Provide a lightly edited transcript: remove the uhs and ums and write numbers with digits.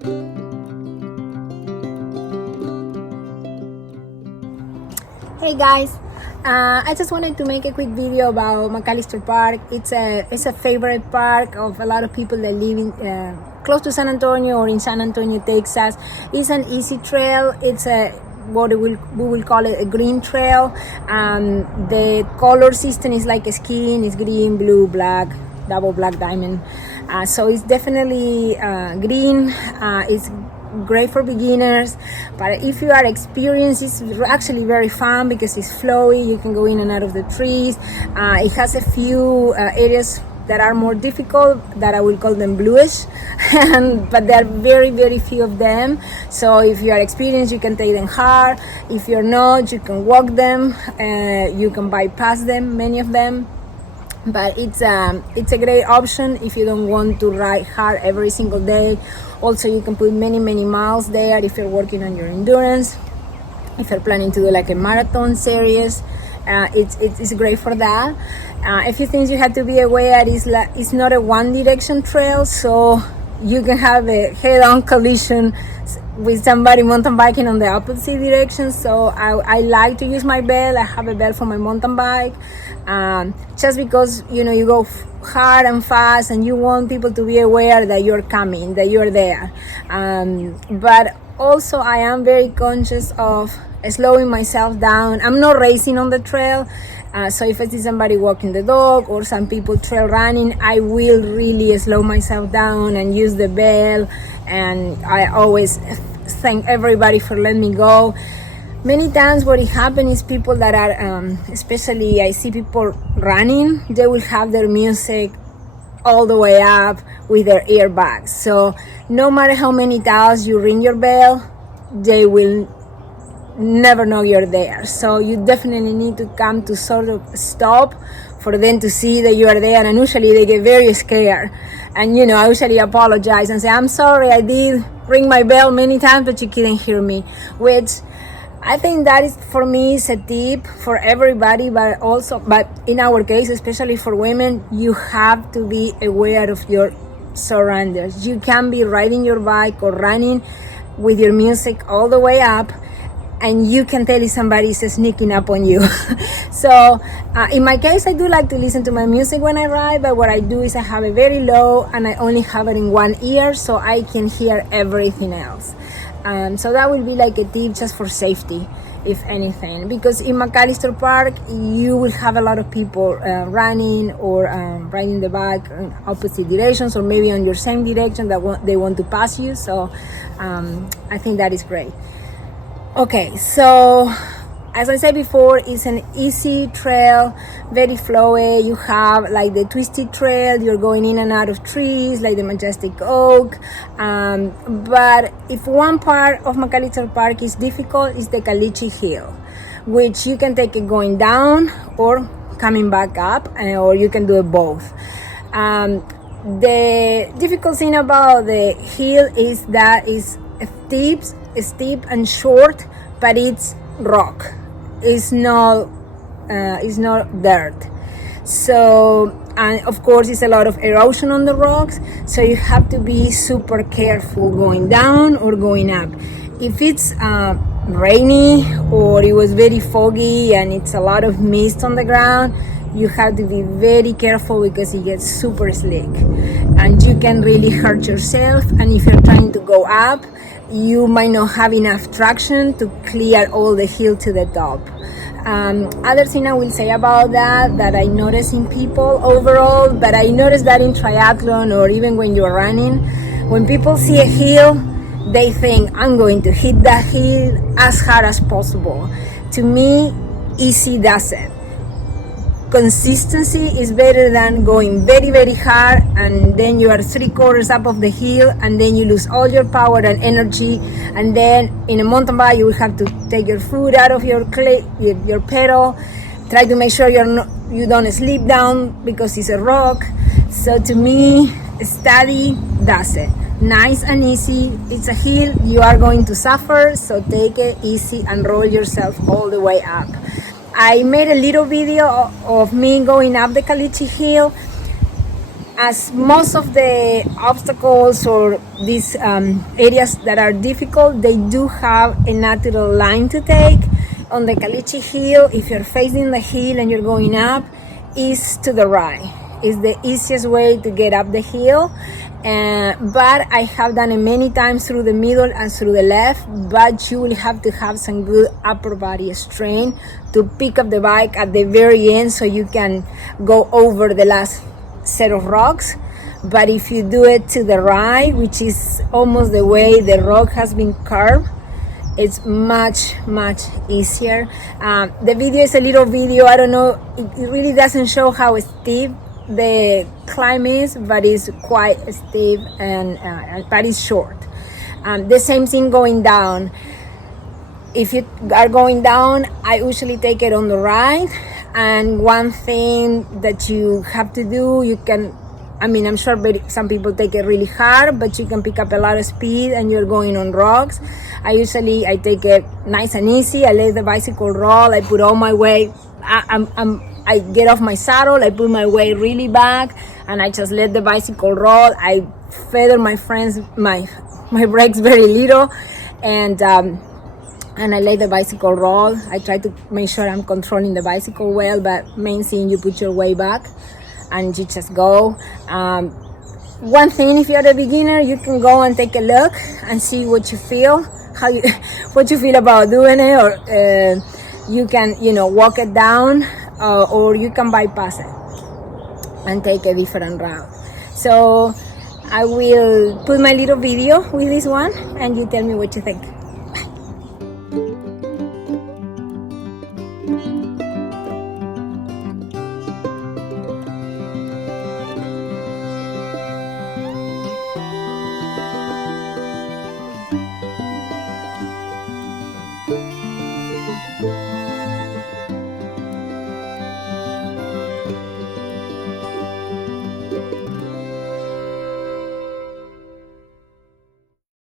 Hey guys, I just wanted to make a quick video about McAllister Park. It's a favorite park of a lot of people that live in close to San Antonio or in San Antonio, Texas. It's an easy trail. It's we will call it a green trail. The color system is like a skin. It's green, blue, black, double black diamond. So it's definitely green. It's great for beginners, but if you are experienced, it's actually very fun because it's flowy. You can go in and out of the trees. It has a few areas that are more difficult, that I will call them bluish, but there are very, very few of them. So if you are experienced, you can take them hard. If you're not, you can walk them. You can bypass them, many of them. But it's a great option if you don't want to ride hard every single day. Also, you can put many miles there if you're working on your endurance. If you're planning to do like a marathon series, it's great for that. A few things you have to be aware is it's not a one direction trail, so you can have a head-on collision with somebody mountain biking on the opposite direction. So I like to use my bell. I have a bell for my mountain bike, just because you go hard and fast and you want people to be aware that you're coming, that you're there. But also I am very conscious of slowing myself down. I'm not racing on the trail. So if I see somebody walking the dog or some people trail running, I will really slow myself down and use the bell. And I always thank everybody for letting me go. Many times what it happens is people that are, especially I see people running, they will have their music all the way up with their earbuds. So no matter how many times you ring your bell, they will never know you're there. So you definitely need to come to sort of stop for them to see that you are there, and usually they get very scared. And I usually apologize and say, I'm sorry, I did ring my bell many times, but you couldn't hear me, which I think that is, for me, is a tip for everybody, but in our case, especially for women, you have to be aware of your surroundings. You can be riding your bike or running with your music all the way up, and you can tell if somebody is sneaking up on you. So in my case, I do like to listen to my music when I ride, but what I do is I have it very low and I only have it in one ear so I can hear everything else. So that will be like a tip just for safety, if anything, because in McAllister Park, you will have a lot of people running or riding the bike in opposite directions, or maybe on your same direction that they want to pass you. So I think that is great. Okay, so as I said before, it's an easy trail, very flowy. You have like the twisted trail, you're going in and out of trees like the majestic oak. But if one part of McAllister Park is difficult, it's the Caliche hill, which you can take it going down or coming back up, or you can do it both. The difficult thing about the hill is that it's steep and short, but it's rock. It's not dirt. So, and of course, it's a lot of erosion on the rocks. So you have to be super careful going down or going up. If it's rainy or it was very foggy and it's a lot of mist on the ground, you have to be very careful because it gets super slick and you can really hurt yourself. And if you're trying to go up, you might not have enough traction to clear all the hill to the top. Other thing I will say about that I notice in people overall, but I notice that in triathlon or even when you're running, when people see a hill, they think, I'm going to hit that hill as hard as possible. To me, easy does it. Consistency is better than going very hard and then you are 3/4 up of the hill and then you lose all your power and energy, and then in a mountain bike you will have to take your foot out of your pedal, try to make sure you don't slip down because it's a rock. So to me, study does it. Nice and easy. It's a hill, you are going to suffer, so take it easy and roll yourself all the way up. I made a little video of me going up the Caliche hill. as most of the obstacles or these areas that are difficult, they do have a natural line to take. On the Caliche hill, if you're facing the hill and you're going up, is to the right. It's the easiest way to get up the hill. But I have done it many times through the middle and through the left, but you will have to have some good upper body strength to pick up the bike at the very end so you can go over the last set of rocks. But if you do it to the right, which is almost the way the rock has been curved, it's much easier. The video is a little video. I don't know, it really doesn't show how steep the climb is, but it's quite steep and but it's short. The same thing going down. If you are going down, I usually take it on the right. And one thing that you have to do, you can, I mean, I'm sure some people take it really hard, but you can pick up a lot of speed and you're going on rocks. I take it nice and easy. I let the bicycle roll. I put all my weight. I get off my saddle. I put my weight really back, and I just let the bicycle roll. I feather my brakes very little, and I let the bicycle roll. I try to make sure I'm controlling the bicycle well, but main thing, you put your weight back and you just go. One thing, if you're a beginner, you can go and take a look and see what you feel, what you feel about doing it, or you can, walk it down, or you can bypass it and take a different route. So I will put my little video with this one, and you tell me what you think. Bye.